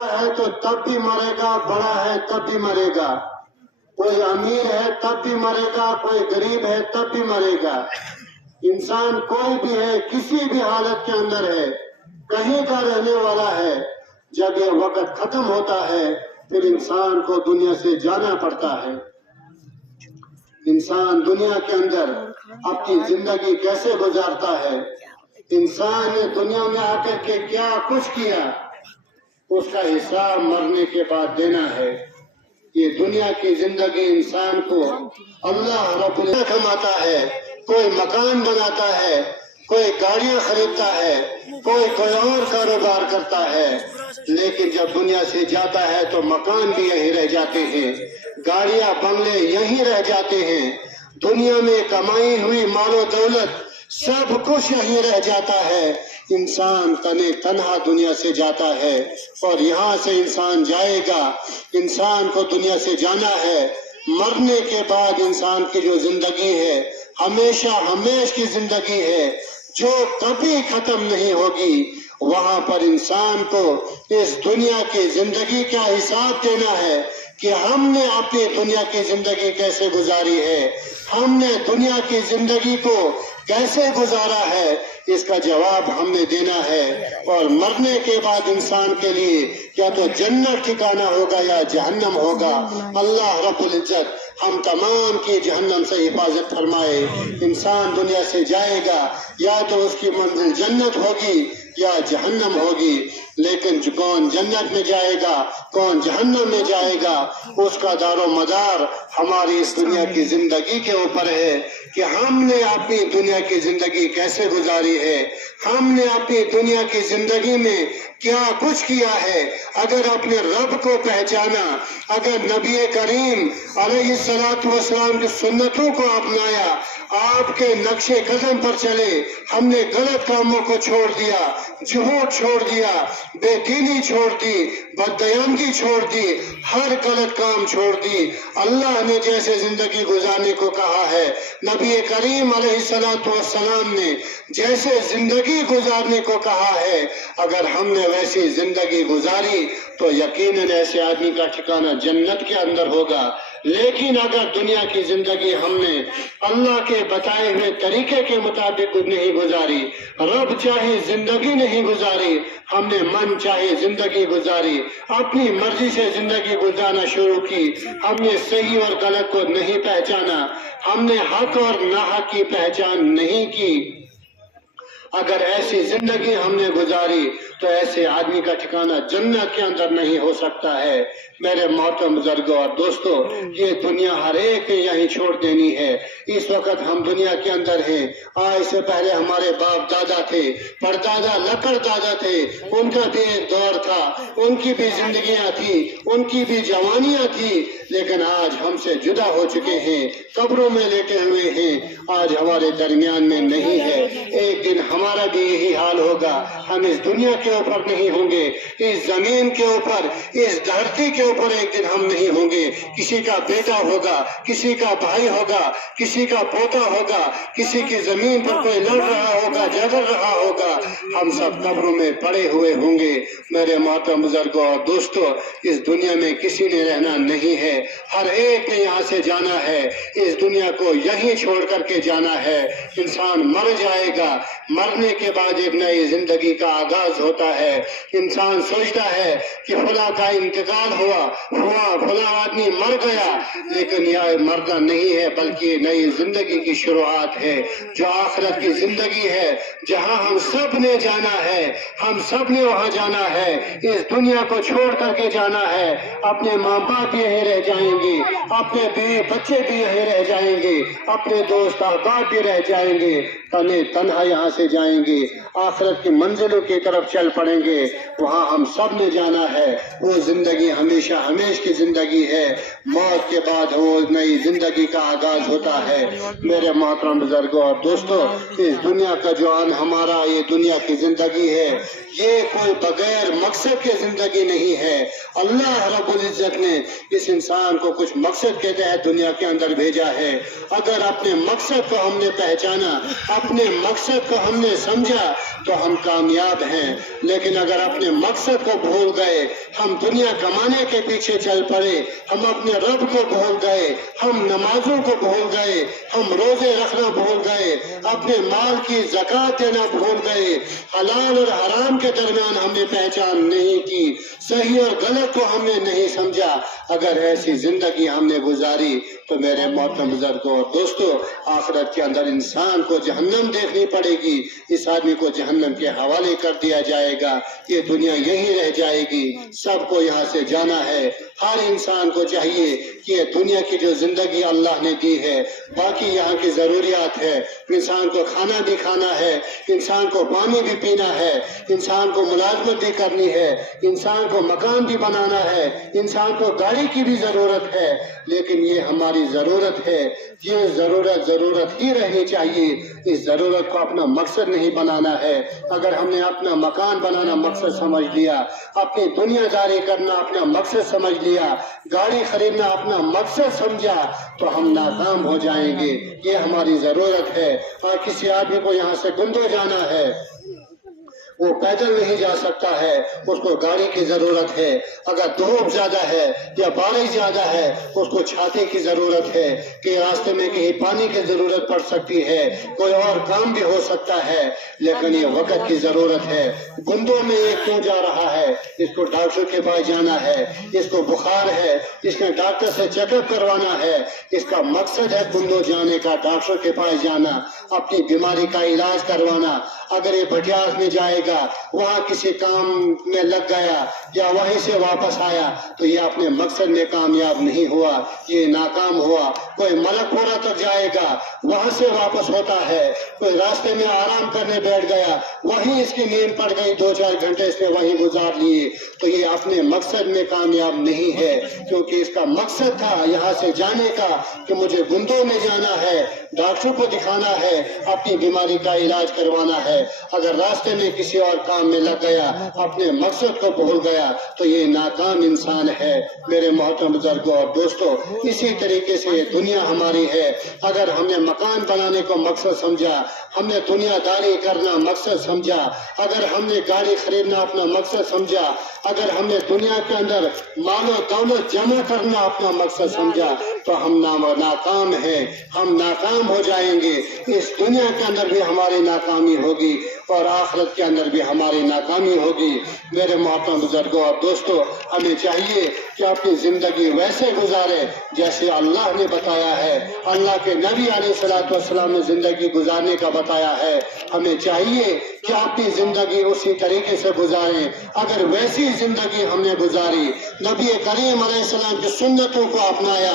ہے تو تب بھی مرے گا، بڑا ہے تب بھی مرے گا، کوئی امیر ہے تب بھی مرے گا، کوئی غریب ہے تب بھی مرے گا۔ انسان کوئی بھی ہے، کسی بھی حالت کے اندر ہے، کہیں کا رہنے والا ہے۔ جب یہ وقت ختم ہوتا ہے پھر انسان کو دنیا سے جانا پڑتا ہے۔ انسان دنیا کے اندر اپنی زندگی کیسے گزارتا ہے، انسان نے دنیا میں آ کر کے کیا کچھ کیا، اس کا حساب مرنے کے بعد دینا ہے۔ یہ دنیا کی زندگی انسان کو اللہ رب العزت کماتا ہے، کوئی مکان بناتا ہے، کوئی گاڑیاں خریدتا ہے، کوئی اور کاروبار کرتا ہے، لیکن جب دنیا سے جاتا ہے تو مکان بھی یہیں رہ جاتے ہیں، گاڑیاں بنگلے یہیں رہ جاتے ہیں، دنیا میں کمائی ہوئی مال و دولت سب کچھ یہیں رہ جاتا ہے۔ انسان تنے تنہا دنیا سے جاتا ہے اور یہاں سے انسان جائے گا۔ انسان کو دنیا سے جانا ہے۔ مرنے کے بعد انسان کی جو زندگی ہے ہمیشہ ہمیش کی زندگی ہے جو کبھی ختم نہیں ہوگی۔ وہاں پر انسان کو اس دنیا کی زندگی کا حساب دینا ہے کہ ہم نے اپنی دنیا کی زندگی کیسے گزاری ہے، ہم نے دنیا کی زندگی کو کیسے گزارا ہے، اس کا جواب ہم نے دینا ہے۔ اور مرنے کے بعد انسان کے لیے یا تو جنت ٹھکانہ ہوگا یا جہنم ہوگا۔ اللہ رب العزت ہم تمام کی جہنم سے حفاظت فرمائے۔ انسان دنیا سے جائے گا یا تو اس کی منزل جنت ہوگی یا جہنم ہوگی، لیکن کون جنت میں جائے گا کون جہنم میں جائے گا اس کا دار و مدار ہماری اس دنیا کی زندگی کے اوپر ہے کہ ہم نے اپنی دنیا کی زندگی کیسے گزاری ہے، ہم نے اپنی دنیا کی زندگی میں کیا کچھ کیا ہے۔ اگر اپنے رب کو پہچانا، اگر نبی کریم علیہ السلام کی سنتوں کو اپنایا، آپ کے نقش قدم پر چلے، ہم نے غلط کاموں کو چھوڑ دیا، جھوٹ چھوڑ دیا، بے دینی چھوڑ دی، بددیانتی چھوڑ دی، ہر غلط کام چھوڑ دی۔ اللہ نے جیسے زندگی گزارنے کو کہا ہے، نبی کریم علیہ السلام نے جیسے زندگی گزارنے کو کہا ہے، اگر ہم نے ویسی زندگی گزاری تو یقیناً ایسے آدمی کا ٹھکانہ جنت کے اندر ہوگا۔ لیکن اگر دنیا کی زندگی ہم نے اللہ کے بتائے ہوئے طریقے کے مطابق نہیں گزاری، رب چاہے زندگی نہیں گزاری، ہم نے من چاہے زندگی گزاری، اپنی مرضی سے زندگی گزارنا شروع کی، ہم نے صحیح اور غلط کو نہیں پہچانا، ہم نے حق اور ناحق کی پہچان نہیں کی، اگر ایسی زندگی ہم نے گزاری تو ایسے آدمی کا ٹھکانہ جنت کے اندر نہیں ہو سکتا ہے۔ میرے محترم بزرگوں اور دوستو، یہ دنیا ہر ایک نے یہیں چھوڑ دینی ہے۔ اس وقت ہم دنیا کے اندر ہیں، آج سے پہلے ہمارے باپ دادا تھے، پردادا لکڑ دادا تھے، ان کا بھی ایک دور تھا، ان کی بھی زندگیاں تھی، ان کی بھی جوانیاں تھی، لیکن آج ہم سے جدا ہو چکے ہیں، قبروں میں لیٹے ہوئے ہیں، آج ہمارے درمیان میں نہیں ہے۔ ایک دن ہمارا بھی یہی حال ہوگا، ہم اس دنیا کے اوپر نہیں ہوں گے، اس زمین کے اوپر، اس دھرتی کے اوپر ایک دن ہم نہیں ہوں گے۔ کسی کا بیٹا ہوگا، کسی کا بھائی ہوگا، کسی کا پوتا ہوگا، کسی کی زمین پر کوئی لڑ رہا ہوگا، جھگڑ رہا ہوگا، ہم سب قبروں میں پڑے ہوئے ہوں گے۔ میرے محترم بزرگوں اور دوستو، اس دنیا میں کسی نے رہنا نہیں ہے، ہر ایک نے یہاں سے جانا ہے، اس دنیا کو یہیں چھوڑ کر کے جانا ہے۔ انسان مر جائے گا، مرنے کے بعد ایک نئی زندگی کا آغاز ہوتا ہے۔ انسان سوچتا ہے کہ فلاں کا انتقال ہوا، فلاں آدمی مر گیا، لیکن یہ مرنا نہیں ہے بلکہ یہ نئی زندگی کی شروعات ہے، جو آخرت کی زندگی ہے، جہاں ہم سب نے جانا ہے، ہم سب نے وہاں جانا ہے۔ اس دنیا کو چھوڑ کر کے جانا ہے، اپنے ماں باپ یہیں رہ جائیں گے، اپنے بیوی بچے بھی یہیں رہ جائیں گے، اپنے دوست احباب بھی رہ جائیں گے، تنہا یہاں سے جائیں گے، آخرت کی منزلوں کی طرف چل پڑیں گے، وہاں ہم سب نے جانا ہے۔ وہ زندگی ہمیشہ ہمیش کی زندگی ہے، موت کے بعد وہ نئی زندگی کا آغاز ہوتا ہے۔ میرے محترم بزرگوں اور دوستو، اس دنیا کا جو ہمارا یہ دنیا کی زندگی ہے، یہ کوئی بغیر مقصد کے زندگی نہیں ہے۔ اللہ رب العزت نے اس انسان کو کچھ مقصد کے تحت دنیا کے اندر بھیجا ہے۔ اگر اپنے مقصد کو ہم نے پہچانا، اپنے مقصد کو ہم نے سمجھا تو ہم کامیاب ہیں۔ لیکن اگر اپنے مقصد کو بھول گئے، ہم دنیا کمانے کے پیچھے چل پڑے، ہم اپنے رب کو بھول گئے، ہم نمازوں کو بھول گئے، ہم روزے رکھنا بھول گئے، اپنے مال کی زکوٰۃ دینا بھول گئے، حلال اور حرام کے درمیان ہم نے پہچان نہیں کی، صحیح اور غلط کو ہم نے نہیں سمجھا، اگر ایسی زندگی ہم نے گزاری تو میرے محترم بزرگوں اور دوستوں، آخرت کے اندر انسان کو جہنم دیکھنی پڑے گی، اس آدمی کو جہنم کے حوالے کر دیا جائے گا، یہ دنیا یہی رہ جائے گی، سب کو یہاں سے جانا ہے۔ ہر انسان کو چاہیے کہ یہ دنیا کی جو زندگی اللہ نے دی ہے، باقی یہاں کی ضروریات ہے، انسان کو کھانا بھی کھانا ہے، انسان کو پانی بھی پینا ہے، انسان کو ملازمت بھی کرنی ہے، انسان کو مکان بھی بنانا ہے، انسان کو گاڑی کی بھی ضرورت ہے، لیکن یہ ہماری ضرورت ہے، یہ ضرورت ہی رہنی چاہیے، اس ضرورت کو اپنا مقصد نہیں بنانا ہے۔ اگر ہم نے اپنا مکان بنانا مقصد سمجھ لیا، اپنی دنیا داری کرنا اپنا مقصد سمجھ لیا، گاڑی خریدنا اپنا مقصد سمجھا تو ہم ناکام ہو جائیں گے۔ یہ ہماری ضرورت ہے۔ اور کسی آدمی کو یہاں سے گندو جانا ہے، وہ پیدل نہیں جا سکتا ہے، اس کو گاڑی کی ضرورت ہے۔ اگر دھوپ زیادہ ہے یا بارش زیادہ ہے، اس کو چھاتے کی ضرورت ہے کہ راستے میں کہیں پانی کی ضرورت پڑ سکتی ہے، کوئی اور کام بھی ہو سکتا ہے، لیکن یہ وقت کی ضرورت ہے۔ گندوں میں یہ کیوں جا رہا ہے؟ اس کو ڈاکٹر کے پاس جانا ہے، اس کو بخار ہے، اس نے ڈاکٹر سے چیک اپ کروانا ہے، اس کا مقصد ہے گندوں جانے کا، ڈاکٹر کے پاس جانا، اپنی بیماری کا علاج کروانا۔ اگر یہ بٹیاس میں جائے گا، وہاں کسی کام میں لگ گیا یا وہیں سے واپس آیا تو یہ اپنے مقصد میں کامیاب نہیں ہوا، یہ ناکام ہوا۔ کوئی ملک پورا تک جائے گا، وہاں سے واپس ہوتا ہے، کوئی راستے میں آرام کرنے بیٹھ گیا، وہیں اس کی نیند پڑ گئی، 2-4 گھنٹے اس نے وہیں گزار لیے، تو یہ اپنے مقصد میں کامیاب نہیں ہے، کیونکہ اس کا مقصد تھا یہاں سے جانے کا کہ مجھے گندوں میں جانا ہے، ڈاکٹر کو دکھانا ہے، اپنی بیماری کا علاج کروانا ہے۔ اگر راستے میں کسی اور کام میں لگ گیا، اپنے مقصد کو بھول گیا تو یہ ناکام انسان ہے۔ میرے محترم بزرگوں اور دوستوں، اسی طریقے سے یہ دنیا ہماری ہے۔ اگر ہم نے مکان بنانے کو مقصد سمجھا، ہم نے دنیا داری کرنا مقصد سمجھا، اگر ہم نے گاڑی خریدنا اپنا مقصد سمجھا، اگر ہم نے دنیا کے اندر مال و دولت جمع کرنا اپنا مقصد سمجھا تو ہم ناکام ہیں، ہم ناکام ہو جائیں گے۔ اس دنیا کے اندر بھی ہماری ناکامی ہوگی اور آخرت کے اندر بھی ہماری ناکامی ہوگی۔ میرے محترم بزرگوں اور دوستوں، ہمیں چاہیے کہ اپنی زندگی ویسے گزارے جیسے اللہ نے بتایا ہے، اللہ کے نبی علیہ الصلوۃ والسلام نے زندگی گزارنے کا بتایا ہے۔ ہمیں چاہیے کہ اپنی زندگی اسی طریقے سے گزاریں۔ اگر ویسی زندگی ہم نے گزاری، نبی کریم علیہ السلام کی سنتوں کو اپنایا،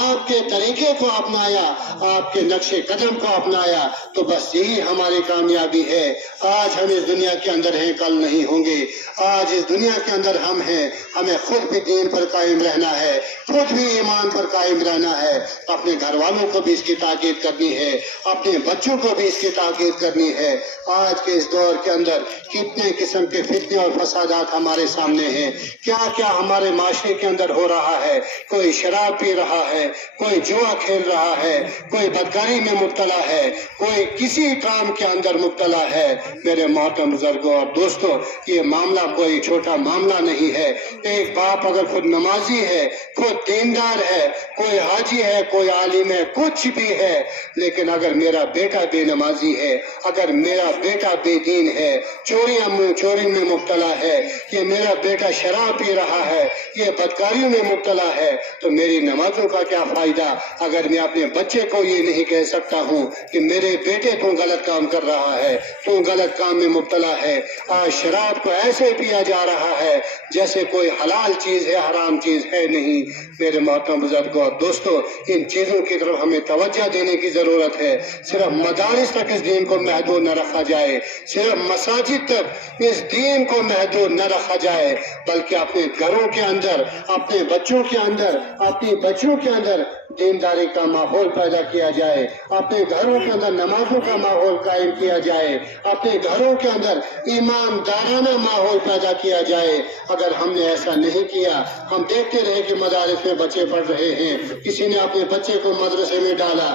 آپ کے طریقے کو اپنایا، آپ کے نقش قدم کو اپنایا، تو بس یہی ہماری کامیابی ہے۔ آج ہم اس دنیا کے اندر ہیں، کل نہیں ہوں گے۔ آج اس دنیا کے اندر ہم ہیں، ہمیں خود بھی دین پر قائم رہنا ہے، خود بھی ایمان پر قائم رہنا ہے، اپنے گھر والوں کو بھی اس کی تاکید کرنی ہے، اپنے بچوں کو بھی اس کی تاکید کرنی ہے۔ آج کے اس دور کے اندر کتنے قسم کے فتنے اور فسادات ہمارے سامنے ہیں، کیا کیا ہمارے معاشرے کے اندر ہو رہا ہے۔ کوئی شراب پی رہا ہے، کوئی جوا کھیل رہا ہے، کوئی بدکاری میں مبتلا ہے، کوئی کسی کام کے اندر مبتلا ہے۔ میرے محترم بزرگوں اور دوستوں، یہ معاملہ کوئی چھوٹا معاملہ نہیں ہے۔ ایک باپ اگر خود نمازی ہے، خود دیندار ہے، کوئی حاجی ہے، کوئی عالم ہے، کچھ بھی ہے، لیکن اگر میرا بیٹا بے نمازی ہے، اگر میرا بیٹا بے دین ہے، چوری میں مبتلا ہے، یہ میرا بیٹا شراب پی رہا ہے، یہ بدکاریوں میں مبتلا ہے، تو میری نمازوں کا کیا فائدہ اگر میں اپنے بچے کو یہ نہیں کہہ سکتا ہوں کہ میرے بیٹے تو غلط کام کر رہا ہے، تو غلط کام میں مبتلا ہے۔ آج شراب کو ایسے پیا جا رہا ہے جیسے کوئی حلال چیز ہے، حرام چیز ہے نہیں۔ میرے محترم بزرگوں اور دوستوں، ان چیزوں کی طرف ہمیں توجہ دینے کی ضرورت ہے۔ صرف مدارس تک اس دین کو محدود نہ رکھا جائے، صرف مساجد تک اس دین کو محدود نہ رکھا جائے، بلکہ اپنے گھروں کے اندر، اپنے بچوں کے اندر، اپنی بچیوں کے اندر دینداری کا ماحول پیدا کیا جائے، اپنے گھروں کے اندر نمازوں کا ماحول قائم کیا جائے، اپنے گھروں کے اندر ایماندارانہ ماحول پیدا کیا جائے۔ اگر ہم نے ایسا نہیں کیا، ہم دیکھتے رہے کہ مدارس میں بچے پڑھ رہے ہیں، کسی نے اپنے بچے کو مدرسے میں ڈالا،